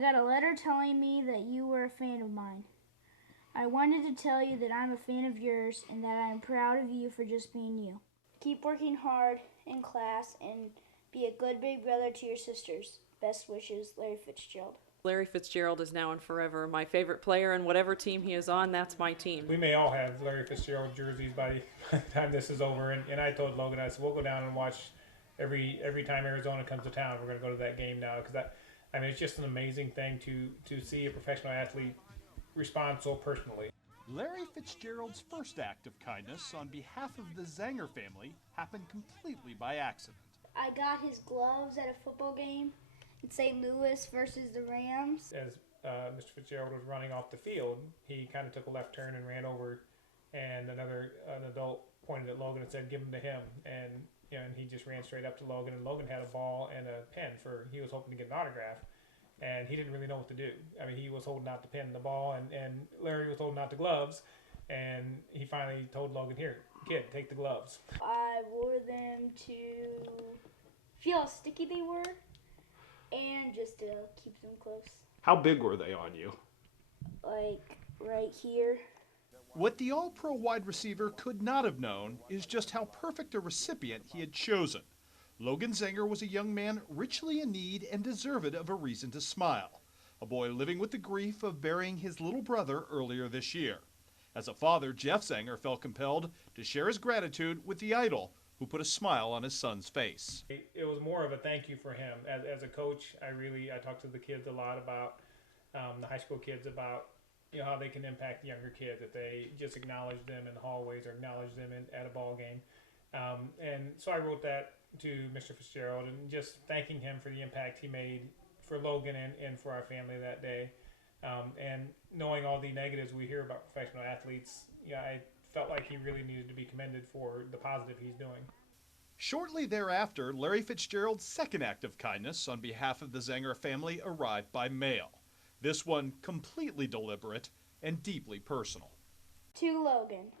I got a letter telling me that you were a fan of mine. I wanted to tell you that I'm a fan of yours and that I am proud of you for just being you. Keep working hard in class and be a good big brother to your sisters. Best wishes, Larry Fitzgerald. Larry Fitzgerald is now and forever my favorite player, and whatever team he is on, that's my team. We may all have Larry Fitzgerald jerseys by the time this is over. And I told Logan, I said, we'll go down and watch every time Arizona comes to town. We're going to go to that game now because it's just an amazing thing to see a professional athlete respond so personally. Larry Fitzgerald's first act of kindness on behalf of the Zanger family happened completely by accident. I got his gloves at a football game in St. Louis versus the Rams. As Mr. Fitzgerald was running off the field, he kind of took a left turn and ran over, and an adult pointed at Logan and said, "Give him to him." And and he just ran straight up to Logan, and Logan had a ball and a pen he was hoping to get an autograph, and he didn't really know what to do. He was holding out the pen and the ball, and Larry was holding out the gloves, and he finally told Logan, "Here, kid, take the gloves." I wore them to feel how sticky they were and just to keep them close. How big were they on you? Like right here. What the All-Pro wide receiver could not have known is just how perfect a recipient he had chosen. Logan Zanger was a young man richly in need and deserved of a reason to smile. A boy living with the grief of burying his little brother earlier this year. As a father, Jeff Zanger felt compelled to share his gratitude with the idol who put a smile on his son's face. It was more of a thank you for him. As a coach, I talked to the kids a lot about the high school kids about how they can impact younger kids if they just acknowledge them in the hallways or acknowledge them at a ball game. And so I wrote that to Mr. Fitzgerald and just thanking him for the impact he made for Logan and for our family that day. And knowing all the negatives we hear about professional athletes, I felt like he really needed to be commended for the positive he's doing. Shortly thereafter, Larry Fitzgerald's second act of kindness on behalf of the Zanger family arrived by mail. This one completely deliberate and deeply personal. To Logan,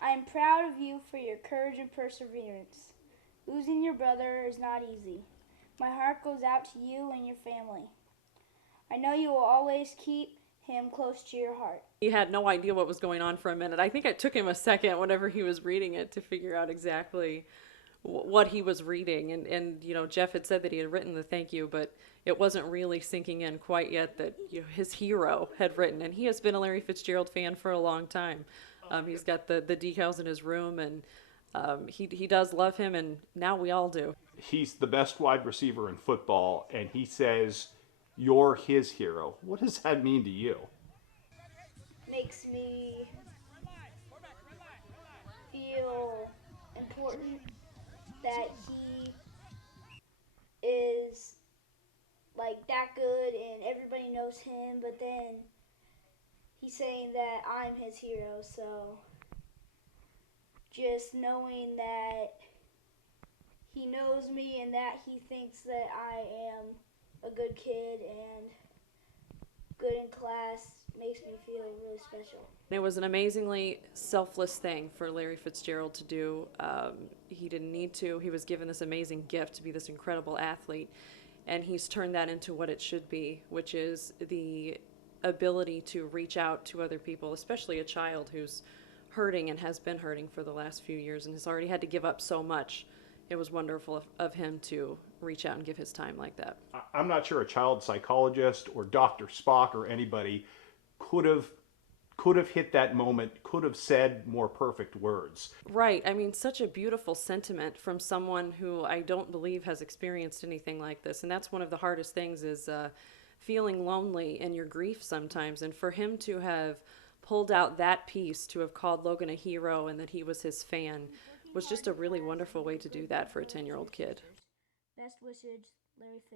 I am proud of you for your courage and perseverance. Losing your brother is not easy. My heart goes out to you and your family. I know you will always keep him close to your heart. He had no idea what was going on for a minute. I think it took him a second whenever he was reading it to figure out exactly what he was reading. And Jeff had said that he had written the thank you, but it wasn't really sinking in quite yet that his hero had written. And he has been a Larry Fitzgerald fan for a long time. He's got the decals in his room, and he does love him, and now we all do. He's the best wide receiver in football, and he says you're his hero. What does that mean to you? Makes me feel important that he is like that good and everybody knows him, but then he's saying that I'm his hero, so just knowing that he knows me and that he thinks that I am a good kid and good in class makes me feel really special. It was an amazingly selfless thing for Larry Fitzgerald to do. He didn't need to. He was given this amazing gift to be this incredible athlete, and he's turned that into what it should be, which is the ability to reach out to other people, especially a child who's hurting and has been hurting for the last few years and has already had to give up so much. It was wonderful of him to reach out and give his time like that. I'm not sure a child psychologist or Dr. Spock or anybody could have hit that moment, could have said more perfect words. Right. Such a beautiful sentiment from someone who I don't believe has experienced anything like this. And that's one of the hardest things is feeling lonely in your grief sometimes. And for him to have pulled out that piece, to have called Logan a hero and that he was his fan, was just a really wonderful way to do that for a 10-year-old kid. Best wishes, Larry Fitzgerald.